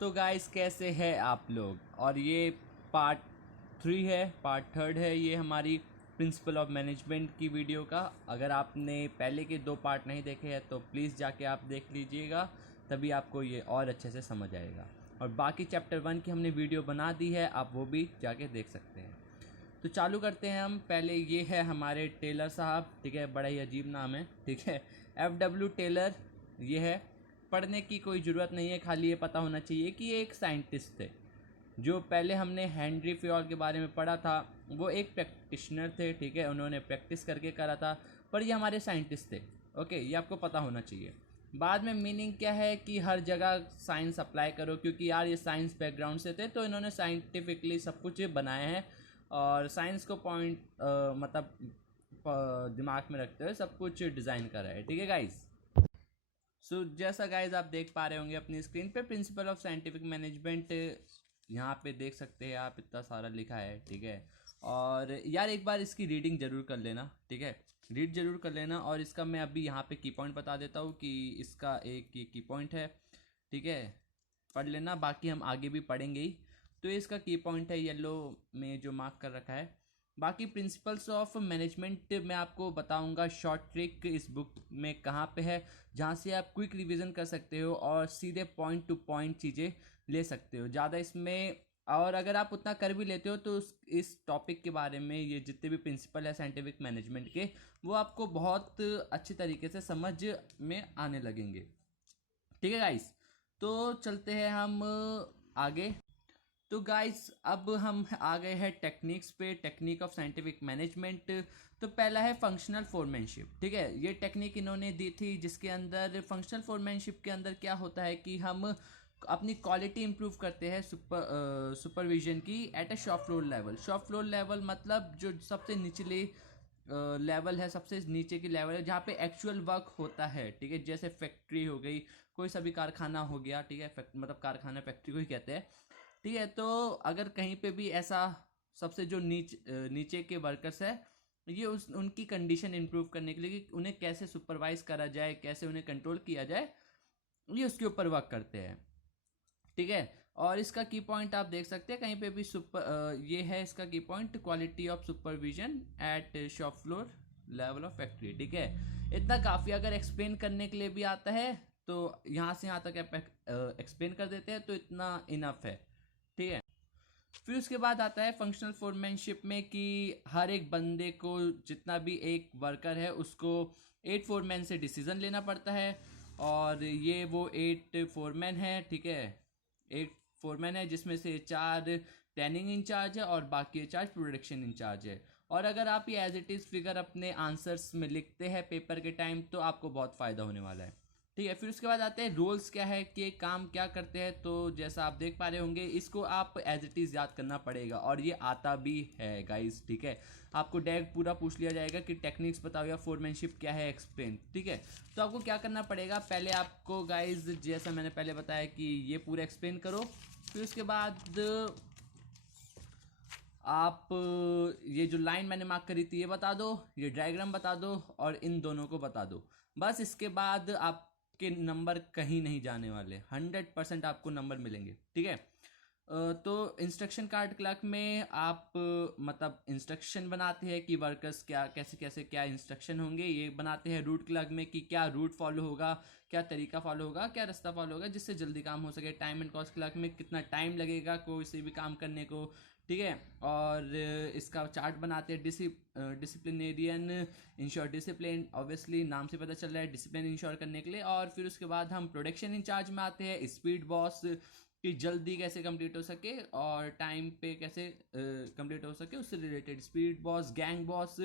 तो गाइस कैसे हैं आप लोग। और ये पार्ट 3 है, पार्ट 3 है ये हमारी प्रिंसिपल ऑफ मैनेजमेंट की वीडियो का। अगर आपने पहले के 2 पार्ट नहीं देखे हैं तो प्लीज़ जाके आप देख लीजिएगा, तभी आपको ये और अच्छे से समझ आएगा। और बाकी चैप्टर 1 की हमने वीडियो बना दी है, आप वो भी जाके देख सकते हैं। तो चालू करते हैं हम। पहले ये है हमारे टेलर साहब, ठीक है, बड़ा ही अजीब नाम है, ठीक है, FW टेलर। ये है, पढ़ने की कोई ज़रूरत नहीं है, खाली ये पता होना चाहिए कि ये एक साइंटिस्ट थे। जो पहले हमने हेनरी फ्योल के बारे में पढ़ा था, वो एक प्रैक्टिशनर थे, ठीक है, उन्होंने प्रैक्टिस करके करा था, पर ये हमारे साइंटिस्ट थे। ओके, ये आपको पता होना चाहिए। बाद में मीनिंग क्या है कि हर जगह साइंस अप्लाई करो, क्योंकि यार ये साइंस बैकग्राउंड से थे तो इन्होंने साइंटिफिकली सब कुछ बनाए हैं और साइंस को पॉइंट मतलब दिमाग में रखते हुए सब कुछ डिज़ाइन करा है, ठीक है गाइस। सो जैसा गाइज आप देख पा रहे होंगे अपनी स्क्रीन पे, प्रिंसिपल ऑफ साइंटिफिक मैनेजमेंट यहाँ पे देख सकते हैं आप, इतना सारा लिखा है, ठीक है। और यार एक बार इसकी रीडिंग जरूर कर लेना, ठीक है, रीड जरूर कर लेना। और इसका मैं अभी यहाँ पे की पॉइंट बता देता हूँ कि इसका एक ये की पॉइंट है, ठीक है, पढ़ लेना, बाकी हम आगे भी पढ़ेंगे ही। तो इसका की पॉइंट है येलो में जो मार्क कर रखा है। बाकी प्रिंसिपल्स ऑफ मैनेजमेंट मैं आपको बताऊंगा शॉर्ट ट्रिक इस बुक में कहाँ पे है, जहाँ से आप क्विक रिवीजन कर सकते हो और सीधे पॉइंट टू पॉइंट चीज़ें ले सकते हो ज़्यादा इसमें। और अगर आप उतना कर भी लेते हो तो इस टॉपिक के बारे में, ये जितने भी प्रिंसिपल है साइंटिफिक मैनेजमेंट के, वो आपको बहुत अच्छी तरीके से समझ में आने लगेंगे, ठीक है गाइस। तो चलते हैं हम आगे। तो गाइस अब हम आ गए हैं टेक्निक्स पे, टेक्निक ऑफ साइंटिफिक मैनेजमेंट। तो पहला है फंक्शनल फोरमैनशिप, ठीक है, ये टेक्निक इन्होंने दी थी, जिसके अंदर फंक्शनल फोरमैनशिप के अंदर क्या होता है कि हम अपनी क्वालिटी इंप्रूव करते हैं सुपरविजन की at a shop floor level. Shop floor level मतलब जो सबसे निचले लेवल है, सबसे नीचे की लेवल है, जहाँ पे एक्चुअल वर्क होता है, ठीक है, जैसे फैक्ट्री हो गई, कोई सा भी कारखाना हो गया, ठीक है, मतलब कारखाना फैक्ट्री को ही कहते हैं, ठीक है। तो अगर कहीं पे भी ऐसा सबसे जो नीचे के वर्कर्स है, ये उनकी कंडीशन इंप्रूव करने के लिए कि उन्हें कैसे सुपरवाइज करा जाए, कैसे उन्हें कंट्रोल किया जाए, ये उसके ऊपर वर्क करते हैं, ठीक है। और इसका की पॉइंट आप देख सकते हैं कहीं पे भी ये है इसका की point, quality of supervision eight shop floor level of factory, ठीक है। इतना काफ़ी, अगर एक्सप्लेन करने के लिए भी आता है तो यहाँ से यहाँ तक एक्सप्लेन कर देते हैं, तो इतना इनफ है, ठीक है। फिर उसके बाद आता है फंक्शनल फोरमैनशिप में कि हर एक बंदे को, जितना भी एक वर्कर है, उसको 8 फोरमैन से डिसीजन लेना पड़ता है। और ये वो 8 फोरमैन है, ठीक है, 8 फोरमैन है, जिसमें से 4 प्लानिंग इंचार्ज है और बाकी 4 प्रोडक्शन इंचार्ज है। और अगर आप ये एज इट इज़ फिगर अपने आंसर्स में लिखते हैं पेपर के टाइम, तो आपको बहुत फ़ायदा होने वाला है, ठीक है। फिर उसके बाद आते हैं रोल्स क्या है, कि काम क्या करते हैं। तो जैसा आप देख पा रहे होंगे, इसको आप एज इट इज़ याद करना पड़ेगा, और ये आता भी है गाइस, ठीक है। आपको डायरेक्ट पूरा पूछ लिया जाएगा कि टेक्निक्स बताओ या फोरमैनशिप क्या है, एक्सप्लेन, ठीक है। तो आपको क्या करना पड़ेगा, पहले आपको गाइस, जैसा मैंने पहले बताया कि ये पूरा एक्सप्लेन करो। फिर उसके बाद आप ये जो लाइन मैंने मार्क करी थी ये बता दो, ये डायग्राम बता दो, और इन दोनों को बता दो। बस इसके बाद आपके नंबर कहीं नहीं जाने वाले, 100% आपको नंबर मिलेंगे, ठीक है। तो इंस्ट्रक्शन कार्ड क्लर्क में आप मतलब इंस्ट्रक्शन बनाते हैं कि वर्कर्स क्या कैसे कैसे क्या इंस्ट्रक्शन होंगे, ये बनाते हैं। रूट क्लर्क में कि क्या रूट फॉलो होगा, क्या तरीका फॉलो होगा, क्या रास्ता फॉलो होगा जिससे जल्दी काम हो सके। टाइम एंड कॉस्ट क्लर्क में कितना टाइम लगेगा कोई से भी काम करने को, ठीक है। और इसका चार्ट बनाते हैं। डिसिप्लिनेरियन इंश्योर डिसिप्लिन, ऑब्वियसली नाम से पता चल रहा है, डिसिप्लिन इंश्योर करने के लिए। और फिर उसके बाद हम प्रोडक्शन इंचार्ज में आते हैं। स्पीड बॉस, कि जल्दी कैसे कंप्लीट हो सके और टाइम पे कैसे कंप्लीट हो सके, उससे related. Speed boss, gang boss,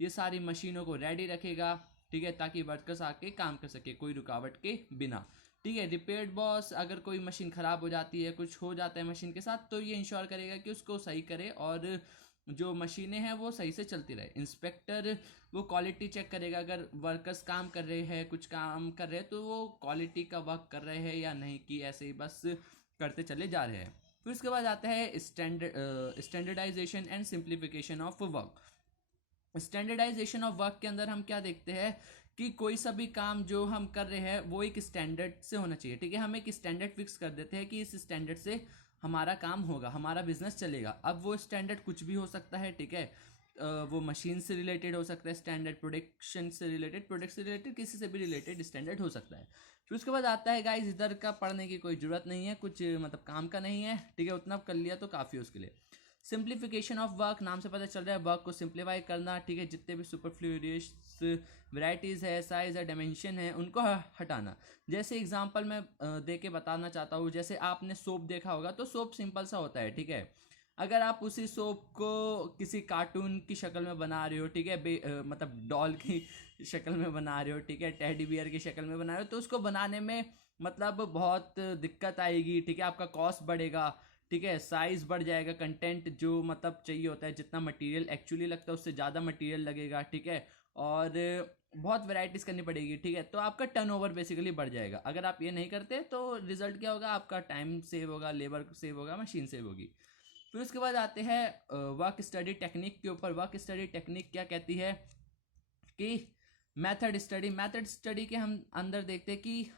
ये सारी मशीनों को रेडी रखेगा, ठीक है, ताकि वर्कर्स आके काम कर सके कोई रुकावट के बिना, ठीक है। रिपेयर्ड बॉस, अगर कोई मशीन ख़राब हो जाती है, कुछ हो जाता है मशीन के साथ, तो ये इंश्योर करेगा कि उसको सही करे और जो मशीनें हैं वो सही से चलती रहे। इंस्पेक्टर, वो क्वालिटी चेक करेगा, अगर वर्कर्स काम कर रहे हैं, कुछ काम कर रहे हैं, तो वो क्वालिटी का वर्क कर रहे हैं या नहीं, कि ऐसे ही बस करते चले जा रहे हैं। फिर उसके बाद आता है standardisation and simplification of work. Standardisation of work के अंदर हम क्या देखते हैं कि कोई सा भी काम जो हम कर रहे हैं वो एक स्टैंडर्ड से होना चाहिए, ठीक है। हम एक स्टैंडर्ड फिक्स कर देते हैं कि इस स्टैंडर्ड से हमारा काम होगा, हमारा बिजनेस चलेगा। अब वो स्टैंडर्ड कुछ भी हो सकता है, ठीक है। वो मशीन से रिलेटेड हो सकता है स्टैंडर्ड, प्रोडक्शन से रिलेटेड, प्रोडक्ट से रिलेटेड, किसी से भी रिलेटेड स्टैंडर्ड हो सकता है। फिर उसके बाद आता है गाइस, इधर का पढ़ने की कोई ज़रूरत नहीं है, कुछ मतलब काम का नहीं है, ठीक है। उतना कर लिया तो काफ़ी है उसके लिए। सिंप्लीफिकेशन ऑफ वर्क, नाम से पता चल रहा है वर्क को सिंप्लीफाई करना, ठीक है। जितने भी सुपरफ्लूइडियस वैराइटीज़ है, साइज़ है, डायमेंशन है, उनको हटाना। जैसे एग्जांपल मैं दे के बताना चाहता हूँ, जैसे आपने सोप देखा होगा, तो सोप सिंपल सा होता है, ठीक है। अगर आप उसी सोप को किसी कार्टून की शक्ल में बना रहे हो, ठीक है, मतलब डॉल की शक्ल में बना रहे हो, ठीक है, टेडी बियर की शक्ल में बना रहे हो, तो उसको बनाने में मतलब बहुत दिक्कत आएगी, ठीक है। आपका कॉस्ट बढ़ेगा, ठीक है, साइज़ बढ़ जाएगा, कंटेंट जो मतलब चाहिए होता है, जितना मटेरियल एक्चुअली लगता है उससे ज़्यादा मटेरियल लगेगा, ठीक है। और बहुत वैराइटीज़ करनी पड़ेगी, ठीक है। तो आपका टर्नओवर बेसिकली बढ़ जाएगा। अगर आप ये नहीं करते तो रिजल्ट क्या होगा, आपका टाइम सेव होगा, लेबर सेव होगा, मशीन सेव होगी। फिर उसके बाद आते हैं वर्क स्टडी टेक्निक के ऊपर। वर्क स्टडी टेक्निक क्या कहती है कि मेथड स्टडी के हम अंदर देखते हैं कि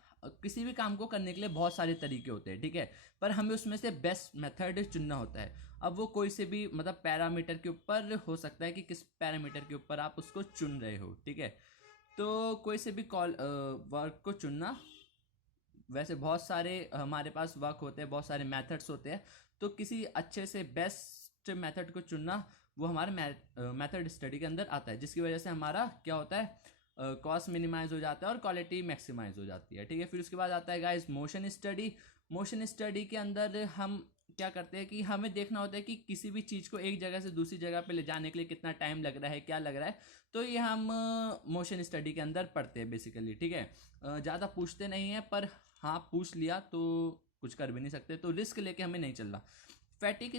किसी भी काम को करने के लिए बहुत सारे तरीके होते हैं, ठीक है। पर हमें उसमें से बेस्ट मेथड चुनना होता है। अब वो कोई से भी मतलब पैरामीटर के ऊपर हो सकता है कि किस पैरामीटर के ऊपर आप उसको चुन रहे हो, ठीक है। तो कोई से भी वर्क को चुनना, वैसे बहुत सारे हमारे पास वर्क होते हैं, बहुत सारे मेथड्स होते हैं, तो किसी अच्छे से बेस्ट मेथड को चुनना वो हमारे मेथड स्टडी के अंदर आता है, जिसकी वजह से हमारा क्या होता है, कॉस्ट मिनिमाइज हो जाता है और क्वालिटी मैक्सिमाइज हो जाती है, ठीक है। फिर उसके बाद आता है guys motion study. Motion study के अंदर हम क्या करते हैं कि हमें देखना होता है कि किसी भी चीज़ को एक जगह से दूसरी जगह पे ले जाने के लिए कितना टाइम लग रहा है, क्या लग रहा है। तो ये हम मोशन स्टडी के अंदर पढ़ते हैं बेसिकली, ठीक है। ज़्यादा पूछते नहीं हैं, पर हाँ पूछ लिया तो कुछ कर भी नहीं सकते, तो रिस्क लेके हमें नहीं चलना। फैटिक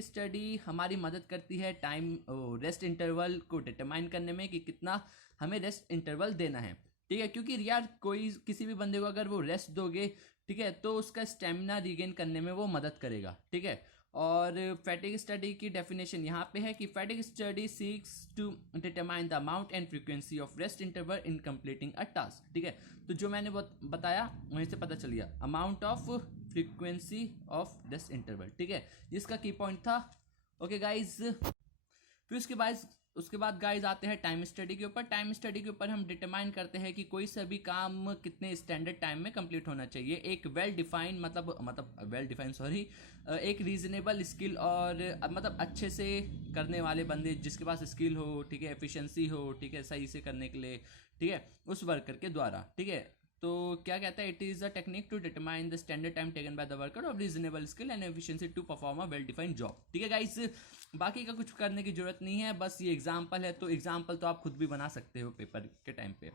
स्टडी हमारी मदद करती है टाइम रेस्ट इंटरवल को डिटरमाइन करने में कि कितना हमें रेस्ट इंटरवल देना है, ठीक है। क्योंकि यार कोई किसी भी बंदे को अगर वो रेस्ट दोगे, ठीक है, तो उसका स्टेमिना रिगेन करने में वो मदद करेगा, ठीक है। और फैटिक स्टडी की डेफिनेशन यहाँ पे है कि fatigue study seeks to determine the amount and frequency of rest interval in completing a task, ठीक है। तो जो मैंने बताया वहीं से पता चल गया, amount of frequency of rest interval, ठीक है, जिसका की पॉइंट था। ओके गाइज, फिर उसके बाद गाइज आते हैं टाइम स्टडी के ऊपर। टाइम स्टडी के ऊपर हम डिटरमाइन करते हैं कि कोई सा भी काम कितने स्टैंडर्ड टाइम में कंप्लीट होना चाहिए। एक वेल डिफाइंड सॉरी, एक रीजनेबल स्किल और मतलब अच्छे से करने वाले बंदे, जिसके पास स्किल हो, ठीक है, एफिशिएंसी हो, ठीक है, सही से करने के लिए, ठीक है, उस वर्कर के द्वारा, ठीक है। तो क्या कहता है, it is a technique to determine the standard time taken by the worker of reasonable skill and efficiency to perform a well defined job, ठीक है गाइस। बाकी का कुछ करने की जरूरत नहीं है, बस ये एग्जाम्पल है, तो एग्जाम्पल तो आप खुद भी बना सकते हो पेपर के टाइम पे।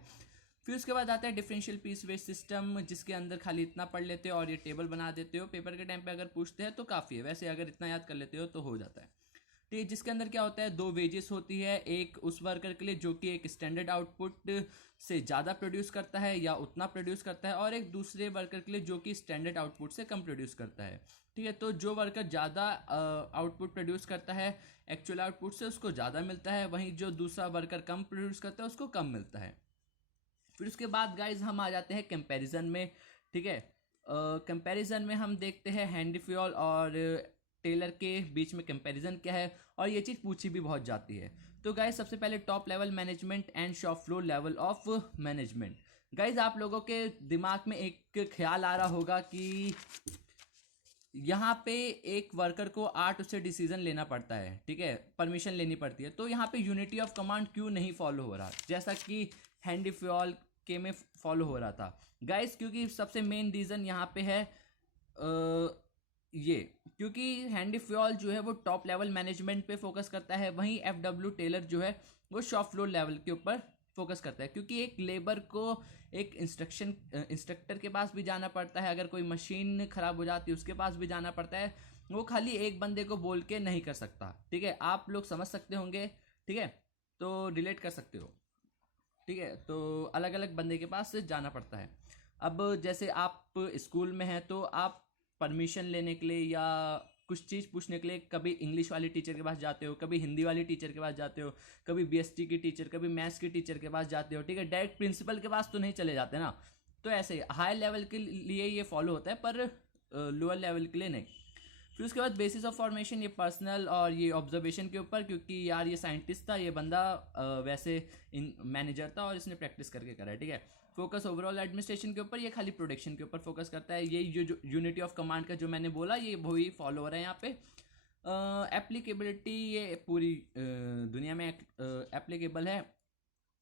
फिर उसके बाद आता है डिफरेंशियल पीस वेस्ट सिस्टम, जिसके अंदर खाली इतना पढ़ लेते हो और ये टेबल बना देते हो, पेपर के टाइम पे अगर पूछते हैं तो काफ़ी है, वैसे अगर इतना याद कर लेते हो तो हो जाता है, ठीक है। जिसके अंदर क्या होता है, दो वेजेस होती है, एक उस वर्कर के लिए जो कि एक स्टैंडर्ड आउटपुट से ज़्यादा प्रोड्यूस करता है या उतना प्रोड्यूस करता है, और एक दूसरे वर्कर के लिए जो कि स्टैंडर्ड आउटपुट से कम प्रोड्यूस करता है, ठीक है। तो जो वर्कर ज़्यादा आउटपुट प्रोड्यूस करता है एक्चुअल आउटपुट से, उसको ज़्यादा मिलता है, वहीं जो दूसरा वर्कर कम प्रोड्यूस करता है उसको कम मिलता है। फिर उसके बाद गाइज हम आ जाते हैं कंपैरिजन में, ठीक है। कंपैरिजन में हम देखते हैं हैंडी फ्यूल और टेलर के बीच में कंपैरिजन क्या है, और ये चीज़ पूछी भी बहुत जाती है। तो गाइज सबसे पहले top level management and shop floor level of management. Guys आप लोगों के दिमाग में एक ख्याल आ रहा होगा कि यहाँ पे एक वर्कर को आर्ट उससे डिसीजन लेना पड़ता है, ठीक है, परमिशन लेनी पड़ती है, तो यहाँ पे यूनिटी ऑफ कमांड क्यों नहीं फॉलो हो रहा जैसा कि हैंडी फ्यूल के में फॉलो हो रहा था गाइस। क्योंकि सबसे मेन रीज़न यहाँ पे है ये, क्योंकि हैंडी फ्यूल जो है वो टॉप लेवल मैनेजमेंट पे फोकस करता है, वहीं एफडब्ल्यू टेलर जो है वो शॉप फ्लोर लेवल के ऊपर फोकस करता है। क्योंकि एक लेबर को एक इंस्ट्रक्टर के पास भी जाना पड़ता है, अगर कोई मशीन खराब हो जाती है उसके पास भी जाना पड़ता है, वो खाली एक बंदे को बोल के नहीं कर सकता, ठीक है। आप लोग समझ सकते होंगे, ठीक है, तो रिलेट कर सकते हो, ठीक है। तो अलग अलग बंदे के पास जाना पड़ता है। अब जैसे आप स्कूल में हैं तो आप परमिशन लेने के लिए या कुछ चीज़ पूछने के लिए कभी इंग्लिश वाली टीचर के पास जाते हो, कभी हिंदी वाली टीचर के पास जाते हो, कभी बीएसटी की टीचर, कभी मैथ्स की टीचर के पास जाते हो, ठीक है, डायरेक्ट प्रिंसिपल के पास तो नहीं चले जाते ना। तो ऐसे हाई लेवल के लिए ये फॉलो होता है, पर लोअर लेवल के लिए नहीं। फिर उसके बाद बेसिस ऑफ फॉर्मेशन, ये पर्सनल और ये ऑब्जर्वेशन के ऊपर, क्योंकि यार ये साइंटिस्ट था, ये बंदा वैसे इन मैनेजर था और इसने प्रैक्टिस करके करा है, ठीक है। फोकस ओवरऑल एडमिनिस्ट्रेशन के ऊपर, ये खाली प्रोडक्शन के ऊपर फोकस करता है। ये जो यूनिटी ऑफ कमांड का जो मैंने बोला, ये वही फॉलो हो रहा है यहाँ पे। एप्लीकेबिलिटी, ये पूरी दुनिया में एप्लीकेबल है,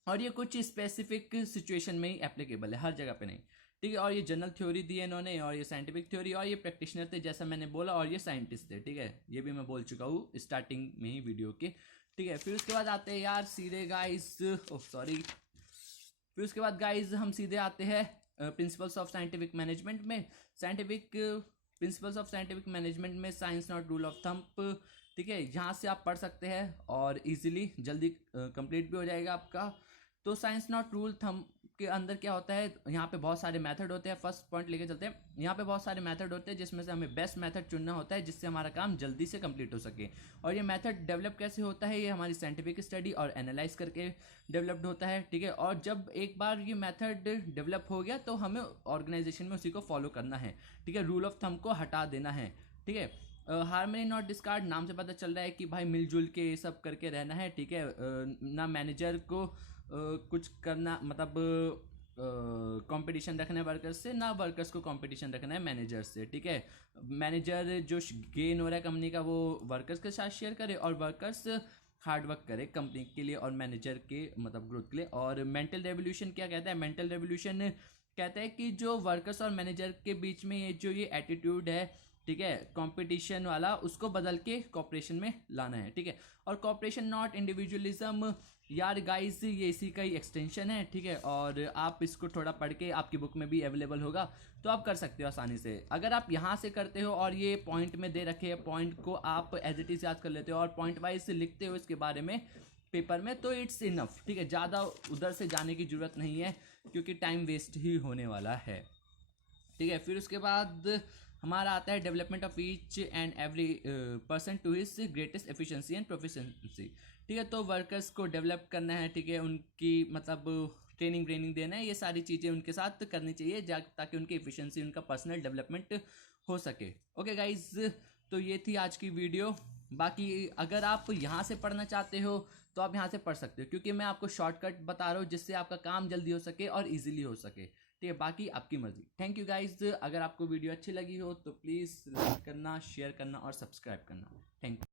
और ये कुछ स्पेसिफिक सिचुएशन में ही एप्लीकेबल है, हर जगह पे नहीं, ठीक है। और ये जनरल थ्योरी दी है इन्होंने, और ये साइंटिफिक थ्योरी, और ये प्रैक्टिशनर थे जैसा मैंने बोला, और ये साइंटिस्ट थे, ठीक है। ये भी मैं बोल चुका हूँ स्टार्टिंग में ही वीडियो के, ठीक है। फिर उसके बाद आते हैं यार सीधे गाइस, ओह सॉरी, फिर उसके बाद गाइज हम सीधे आते हैं प्रिंसिपल्स ऑफ साइंटिफिक मैनेजमेंट में। Scientific principles of scientific management में science not rule of thumb, ठीक है, यहाँ से आप पढ़ सकते हैं और इजीली जल्दी कंप्लीट भी हो जाएगा आपका। तो साइंस नॉट रूल थंब के अंदर क्या होता है, यहाँ पे बहुत सारे मेथड होते हैं। फर्स्ट पॉइंट लेके चलते हैं, यहाँ पे बहुत सारे मेथड होते हैं जिसमें से हमें बेस्ट मेथड चुनना होता है जिससे हमारा काम जल्दी से कंप्लीट हो सके। और ये मेथड डेवलप कैसे होता है, ये हमारी साइंटिफिक स्टडी और एनालाइज करके डेवलप्ड होता है, ठीक है। और जब एक बार ये मेथड डेवलप हो गया तो हमें ऑर्गेनाइजेशन में उसी को फॉलो करना है, ठीक है। रूल ऑफ थंब को हटा देना है, ठीक है। हार्मनी नॉट डिस्कार्ड, नाम से पता चल रहा है कि भाई मिलजुल के ये सब करके रहना है, ठीक है। ना मैनेजर को कुछ करना, मतलब कंपटीशन रखना है वर्कर्स से, ना वर्कर्स को कंपटीशन रखना है मैनेजर से, ठीक है। मैनेजर जो गेन हो रहा है कंपनी का वो वर्कर्स के साथ शेयर करे, और वर्कर्स हार्ड वर्क करे कंपनी के लिए और मैनेजर के मतलब ग्रोथ के लिए। और मेंटल रेवोल्यूशन क्या कहता है, मेंटल रेवोल्यूशन कहता है कि जो वर्कर्स और मैनेजर के बीच में ये एटीट्यूड है, ठीक है, कंपटीशन वाला, उसको बदल के कॉपरेशन में लाना है, ठीक है। और कॉपरेशन नॉट इंडिविजुअलिज्म, यार गाइस ये इसी का ही एक्सटेंशन है, ठीक है। और आप इसको थोड़ा पढ़ के आपकी बुक में भी अवेलेबल होगा, तो आप कर सकते हो आसानी से। अगर आप यहाँ से करते हो और ये पॉइंट में दे रखे हैं, पॉइंट को आप एज इट इज याद कर लेते हो और पॉइंट वाइज लिखते हो इसके बारे में पेपर में, तो इट्स इनफ, ठीक है। ज़्यादा उधर से जाने की जरूरत नहीं है क्योंकि टाइम वेस्ट ही होने वाला है, ठीक है। फिर उसके बाद हमारा आता है development of each and every person to his greatest efficiency and proficiency, ठीक है। तो वर्कर्स को डेवलप करना है, ठीक है, उनकी मतलब ट्रेनिंग देना है, ये सारी चीज़ें उनके साथ करनी चाहिए ताकि उनकी एफिशिएंसी, उनका पर्सनल डेवलपमेंट हो सके। ओके गाइज, तो ये थी आज की वीडियो। बाकी अगर आप यहाँ से पढ़ना चाहते हो तो आप यहाँ से पढ़ सकते हो, क्योंकि मैं आपको शॉर्टकट बता रहा हूँ जिससे आपका काम जल्दी हो सके और इजीली हो सके, ठीक है। बाकी आपकी मर्जी। थैंक यू गाइज, अगर आपको वीडियो अच्छी लगी हो तो प्लीज़ लाइक करना, शेयर करना और सब्सक्राइब करना। Thank you.